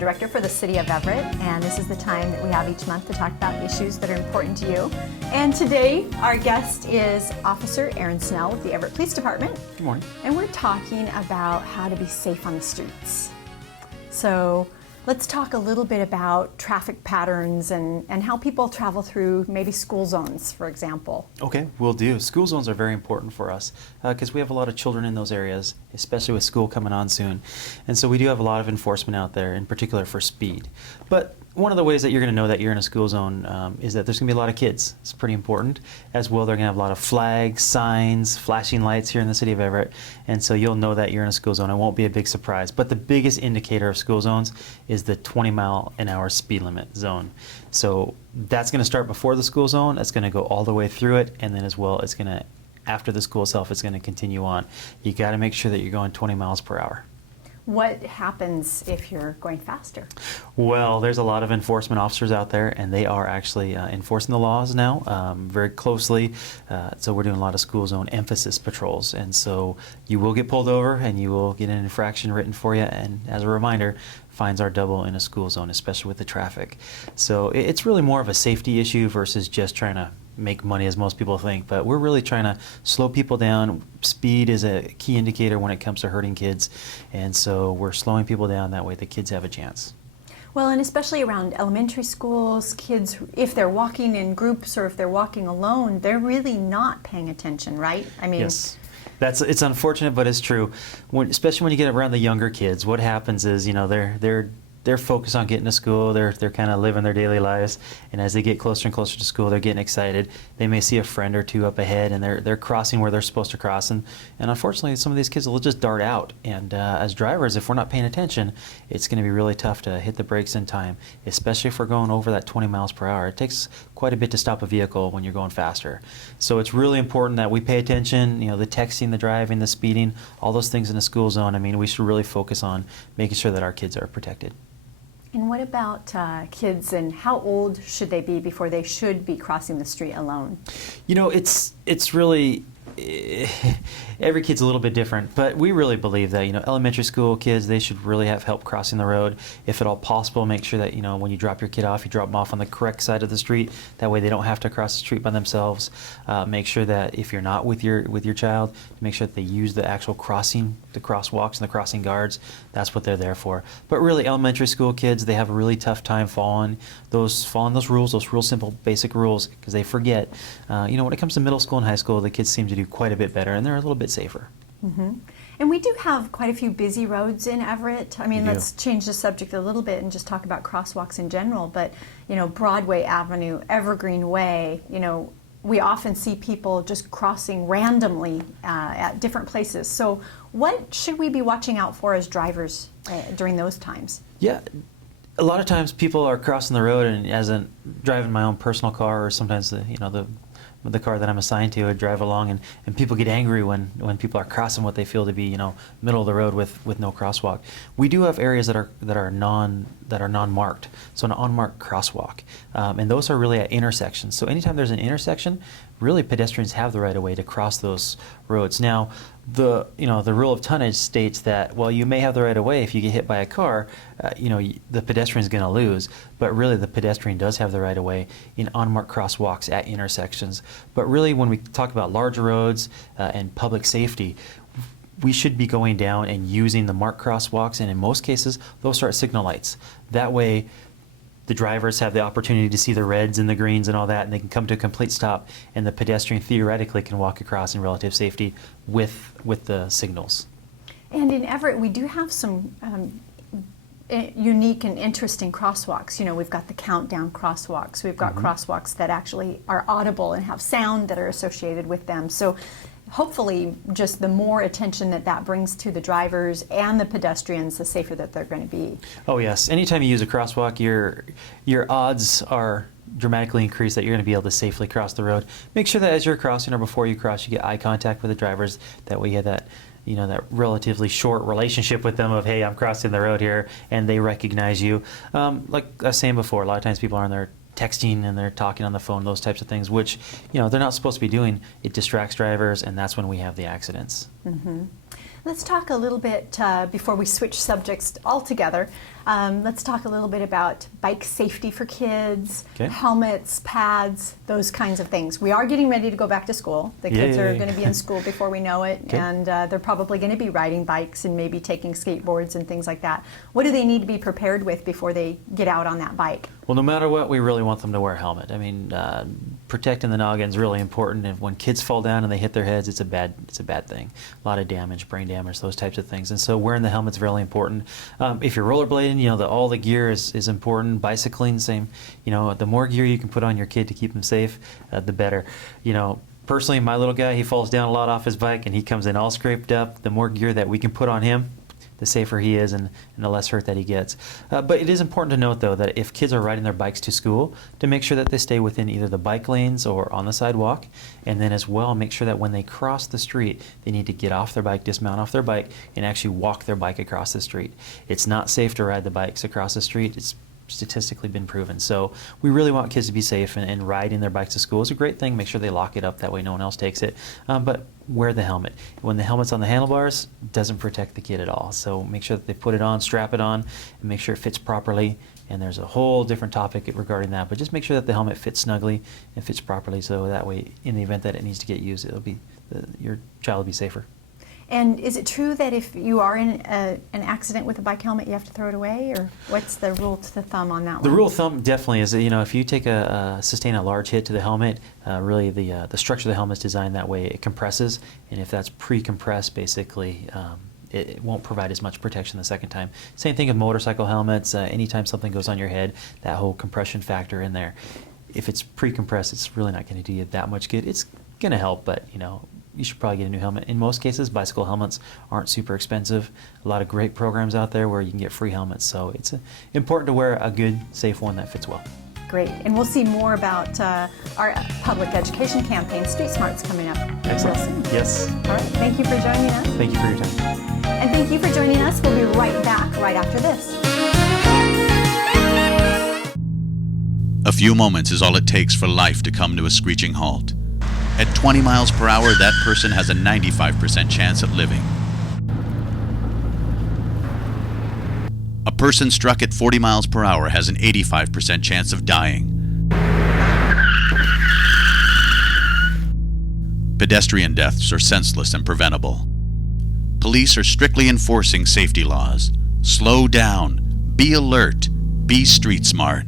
Director for the City of Everett, and this is the time that we have each month to talk about issues that are important to you. And today, our guest is Officer Aaron Snell with the Everett Police Department. Good morning. And we're talking about how to be safe on the streets. So let's talk a little bit about traffic patterns and how people travel through maybe school zones, for example. Okay, will do. School zones are very important for us because we have a lot of children in those areas, especially with school coming on soon. And so we do have a lot of enforcement out there, in particular for speed. But one of the ways that you're going to know that you're in a school zone is that there's going to be a lot of kids. It's pretty important. As well, they're going to have a lot of flags, signs, flashing lights here in the city of Everett. And so you'll know that you're in a school zone. It won't be a big surprise. But the biggest indicator of school zones is the 20-mile-an-hour speed limit zone. So that's going to start before the school zone. It's going to go all the way through it. And then as well, it's going to, after the school itself, it's going to continue on. You got to make sure that you're going 20 miles per hour. What happens if you're going faster? Well, there's a lot of enforcement officers out there, and they are actually enforcing the laws now very closely. So we're doing a lot of school zone emphasis patrols, and so you will get pulled over and you will get an infraction written for you. And as a reminder, fines are double in a school zone, especially with the traffic. So it's really more of a safety issue versus just trying to make money, as most people think, but we're really trying to slow people down. Speed is a key indicator when it comes to hurting kids, and so we're slowing people down. That way the kids have a chance. Well, and especially around elementary schools, kids, if they're walking in groups or if they're walking alone, they're really not paying attention, right? I mean, yes. It's unfortunate, but it's true. Especially when you get around the younger kids, what happens is, you know, they're focused on getting to school. They're kind of living their daily lives, and as they get closer and closer to school, they're getting excited. They may see a friend or two up ahead, and they're crossing where they're supposed to cross, and unfortunately, some of these kids will just dart out. And as drivers, if we're not paying attention, it's going to be really tough to hit the brakes in time, especially if we're going over that 20 miles per hour. It takes quite a bit to stop a vehicle when you're going faster. So it's really important that we pay attention. You know, the texting, the driving, the speeding, all those things in a school zone. I mean, we should really focus on making sure that our kids are protected. And what about kids, and how old should they be before they should be crossing the street alone? You know, it's really, every kid's a little bit different, but we really believe that, you know, elementary school kids, they should really have help crossing the road. If at all possible, make sure that, you know, when you drop your kid off, you drop them off on the correct side of the street. That way they don't have to cross the street by themselves. Make sure that if you're not with your child, make sure that they use the actual crossing, the crosswalks and the crossing guards. That's what they're there for. But really, elementary school kids, they have a really tough time following those rules, those real simple basic rules, because they forget. You know, when it comes to middle school and high school, the kids seem to do quite a bit better, and they're a little bit safer. Mm-hmm. And we do have quite a few busy roads in Everett. I mean, let's change the subject a little bit and just talk about crosswalks in general. But, you know, Broadway Avenue, Evergreen Way, you know, we often see people just crossing randomly at different places. So what should we be watching out for as drivers during those times? Yeah. A lot of times people are crossing the road, and as I'm driving my own personal car, or sometimes the car that I'm assigned to, I drive along, and people get angry when people are crossing what they feel to be, you know, middle of the road with no crosswalk. We do have areas that are non-marked, so an unmarked crosswalk, and those are really at intersections. So anytime there's an intersection, really pedestrians have the right of way to cross those roads. Now, the rule of tonnage states that, well, you may have the right of way if you get hit by a car, the pedestrian is going to lose, but really the pedestrian does have the right of way in unmarked crosswalks at intersections. But really, when we talk about larger roads and public safety, we should be going down and using the marked crosswalks, and in most cases, those are at signal lights. That way, the drivers have the opportunity to see the reds and the greens and all that, and they can come to a complete stop, and the pedestrian theoretically can walk across in relative safety with the signals. And in Everett, we do have some unique and interesting crosswalks. You know, we've got the countdown crosswalks. We've got crosswalks that actually are audible and have sound that are associated with them. So hopefully, just the more attention that brings to the drivers and the pedestrians, the safer that they're going to be. Oh yes, anytime you use a crosswalk, your odds are dramatically increased that you're going to be able to safely cross the road. Make sure that as you're crossing or before you cross, you get eye contact with the drivers. That way you have that, you know, that relatively short relationship with them of, hey, I'm crossing the road here, and they recognize you. Like I was saying before, a lot of times people are on their texting and they're talking on the phone, those types of things, which, you know, they're not supposed to be doing. It distracts drivers, and that's when we have the accidents. Let's talk a little bit, before we switch subjects altogether, let's talk a little bit about bike safety for kids, helmets, pads, those kinds of things. We are getting ready to go back to school. The kids are going to be in school before we know it, and they're probably going to be riding bikes and maybe taking skateboards and things like that. What do they need to be prepared with before they get out on that bike? Well, no matter what, we really want them to wear a helmet. I mean, protecting the noggin is really important. And when kids fall down and they hit their heads, it's a bad thing. A lot of damage, brain damage, those types of things. And so wearing the helmet's really important. If you're rollerblading, all the gear is important. Bicycling, same. The more gear you can put on your kid to keep them safe, the better. Personally, my little guy, he falls down a lot off his bike and he comes in all scraped up. The more gear that we can put on him, the safer he is and the less hurt that he gets. But it is important to note, though, that if kids are riding their bikes to school, to make sure that they stay within either the bike lanes or on the sidewalk, and then as well make sure that when they cross the street, they need to get off their bike, dismount off their bike, and actually walk their bike across the street. It's not safe to ride the bikes across the street. It's statistically been proven. So we really want kids to be safe, and riding their bikes to school is a great thing. Make sure they lock it up, that way no one else takes it. But wear the helmet. When the helmet's on the handlebars, it doesn't protect the kid at all. So make sure that they put it on, strap it on, and make sure it fits properly. And there's a whole different topic regarding that, but just make sure that the helmet fits snugly and fits properly, so that way in the event that it needs to get used, your child will be safer. And is it true that if you are in an accident with a bike helmet, you have to throw it away, or what's the rule of thumb on that one? The rule of thumb definitely is that, if you sustain a large hit to the helmet, really the structure of the helmet is designed that way. It compresses, and if that's pre-compressed, basically it won't provide as much protection the second time. Same thing with motorcycle helmets. Anytime something goes on your head, that whole compression factor in there, if it's pre-compressed, it's really not going to do you that much good. It's going to help, but you should probably get a new helmet. In most cases, bicycle helmets aren't super expensive. A lot of great programs out there where you can get free helmets, so it's important to wear a good, safe one that fits well. Great, and we'll see more about our public education campaign, Street Smarts, coming up Excellent. real soon. Yes. All right, thank you for joining us. Thank you for your time. And thank you for joining us. We'll be right back right after this. A few moments is all it takes for life to come to a screeching halt. At 20 miles per hour, that person has a 95% chance of living. A person struck at 40 miles per hour has an 85% chance of dying. Pedestrian deaths are senseless and preventable. Police are strictly enforcing safety laws. Slow down, be alert, be street smart.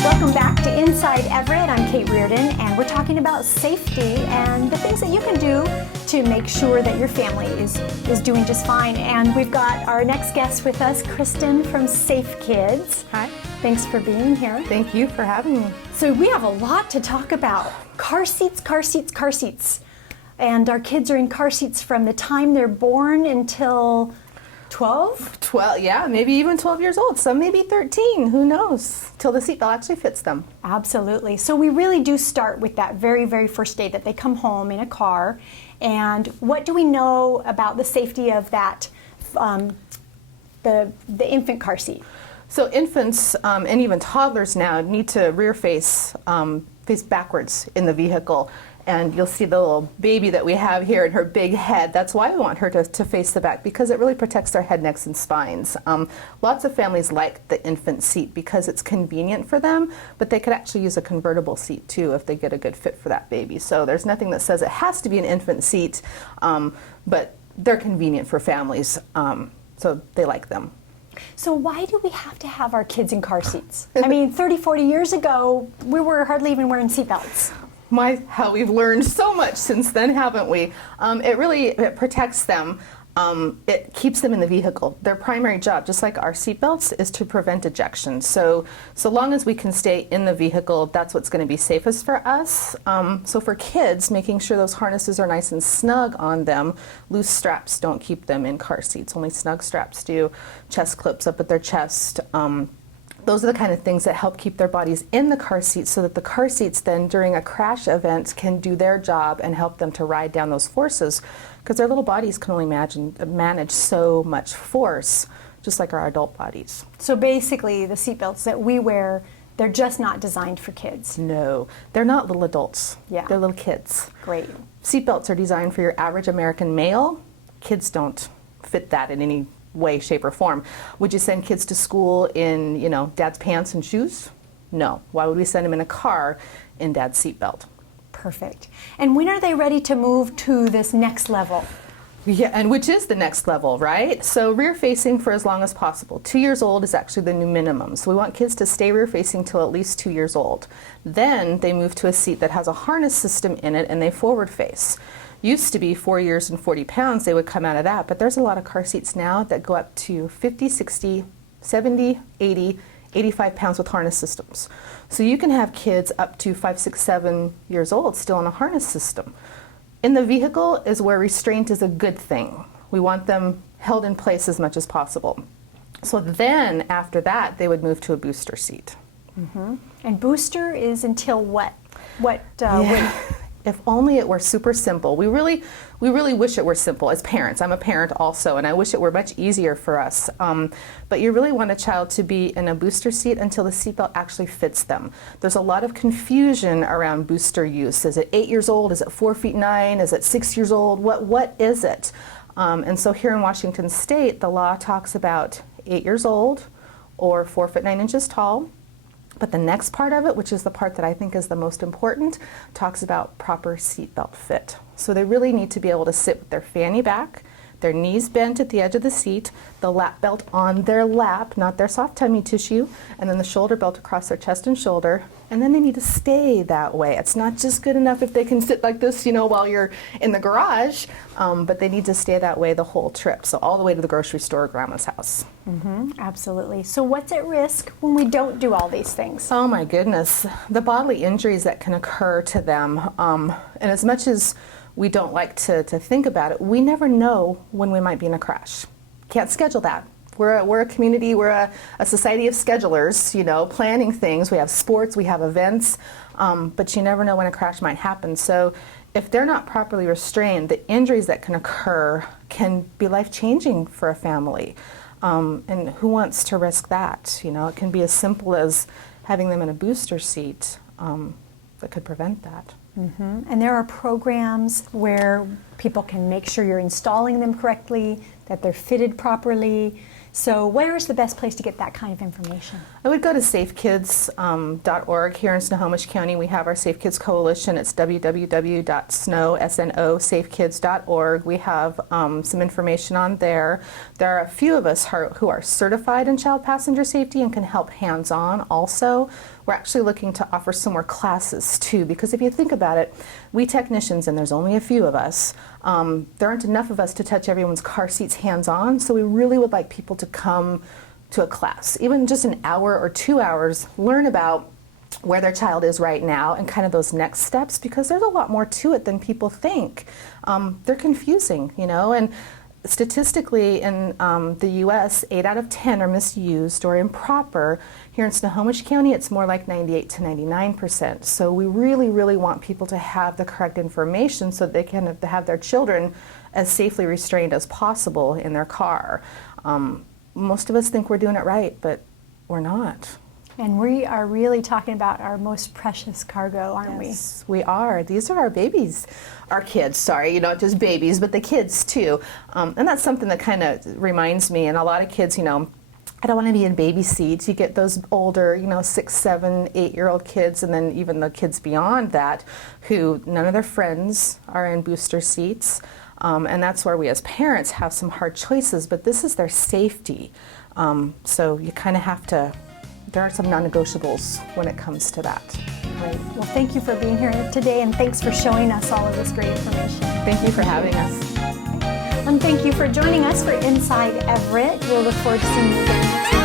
Welcome back to Inside Everett. I'm Kate Reardon, and we're talking about safety and the things that you can do to make sure that your family is doing just fine. And we've got our next guest with us, Kristen from SafeKids. Hi. Thanks for being here. Thank you for having me. So we have a lot to talk about. Car seats, car seats, car seats. And our kids are in car seats from the time they're born until 12? 12, yeah, maybe even 12 years old. Some maybe 13, who knows, till the seatbelt actually fits them. Absolutely. So we really do start with that very, very first day that they come home in a car. And what do we know about the safety of that, the infant car seat? So infants and even toddlers now need to rear face backwards in the vehicle. And you'll see the little baby that we have here and her big head. That's why we want her to face the back, because it really protects their head, necks, and spines. Lots of families like the infant seat because it's convenient for them, but they could actually use a convertible seat too if they get a good fit for that baby. So there's nothing that says it has to be an infant seat, but they're convenient for families, so they like them. So why do we have to have our kids in car seats? I mean, 30, 40 years ago, we were hardly even wearing seatbelts. How we've learned so much since then, haven't we? It protects them. It keeps them in the vehicle. Their primary job, just like our seatbelts, is to prevent ejection. So long as we can stay in the vehicle, that's what's going to be safest for us. So for kids, making sure those harnesses are nice and snug on them. Loose straps don't keep them in car seats. Only snug straps do. Chest clips up at their chest. Those are the kind of things that help keep their bodies in the car seats, so that the car seats then during a crash event can do their job and help them to ride down those forces, because their little bodies can only manage so much force, just like our adult bodies. So basically the seatbelts that we wear, they're just not designed for kids. No, they're not little adults. Yeah. They're little kids. Great. Seatbelts are designed for your average American male, kids don't fit that in any way, shape, or form. Would you send kids to school in, dad's pants and shoes? No. Why would we send them in a car in dad's seatbelt? Perfect. And when are they ready to move to this next level? Yeah, and which is the next level, right? So rear facing for as long as possible. 2 years old is actually the new minimum. So we want kids to stay rear facing till at least 2 years old. Then they move to a seat that has a harness system in it and they forward face. Used to be 4 years and 40 pounds, they would come out of that, but there's a lot of car seats now that go up to 50, 60, 70, 80, 85 pounds with harness systems. So you can have kids up to 5, 6, 7 years old still in a harness system. In the vehicle is where restraint is a good thing. We want them held in place as much as possible. So then after that, they would move to a booster seat. Mm-hmm. And booster is until what? Weight? If only it were super simple. We really wish it were simple as parents. I'm a parent also, and I wish it were much easier for us. But you really want a child to be in a booster seat until the seatbelt actually fits them. There's a lot of confusion around booster use. Is it 8 years old? Is it 4 feet 9? Is it 6 years old? What is it? And so here in Washington State, the law talks about 8 years old or 4 foot 9 inches tall. But the next part of it, which is the part that I think is the most important, talks about proper seatbelt fit. So they really need to be able to sit with their fanny back, their knees bent at the edge of the seat, the lap belt on their lap, not their soft tummy tissue, and then the shoulder belt across their chest and shoulder. And then they need to stay that way. It's not just good enough if they can sit like this, while you're in the garage, but they need to stay that way the whole trip. So all the way to the grocery store or grandma's house. Mm-hmm, absolutely. So what's at risk when we don't do all these things? Oh my goodness, the bodily injuries that can occur to them. And as much as we don't like to think about it, we never know when we might be in a crash. Can't schedule that. We're a community, we're a society of schedulers, planning things. We have sports, we have events, but you never know when a crash might happen. So if they're not properly restrained, the injuries that can occur can be life-changing for a family. And who wants to risk that? It can be as simple as having them in a booster seat that could prevent that. Mm-hmm. And there are programs where people can make sure you're installing them correctly, that they're fitted properly. So where is the best place to get that kind of information? I would go to SafeKids.org. Here in Snohomish County, we have our Safe Kids Coalition. It's www.safekids.org. We have some information on there. There are a few of us who are certified in child passenger safety and can help hands-on also. We're actually looking to offer some more classes too, because if you think about it, we technicians, and there's only a few of us, there aren't enough of us to touch everyone's car seats hands-on, so we really would like people to come to a class, even just an hour or 2 hours, learn about where their child is right now and kind of those next steps, because there's a lot more to it than people think. They're confusing, and statistically in the U.S., 8 out of 10 are misused or improper. Here in Snohomish County, it's more like 98 to 99%. So we really, really want people to have the correct information so they can have their children as safely restrained as possible in their car. Most of us think we're doing it right, but we're not. And we are really talking about our most precious cargo, aren't we? Yes, we are. These are our babies, our kids, sorry, not just babies, but the kids too. And that's something that kind of reminds me, and a lot of kids, I don't want to be in baby seats. You get those older, 6, 7, 8-year-old kids, and then even the kids beyond that, who none of their friends are in booster seats. And that's where we as parents have some hard choices, but this is their safety. So you kind of have to, there are some non-negotiables when it comes to that. Great. Well, thank you for being here today, and thanks for showing us all of this great information. Thank you for having us. And thank you for joining us for Inside Everett. We'll look forward to seeing you again next time.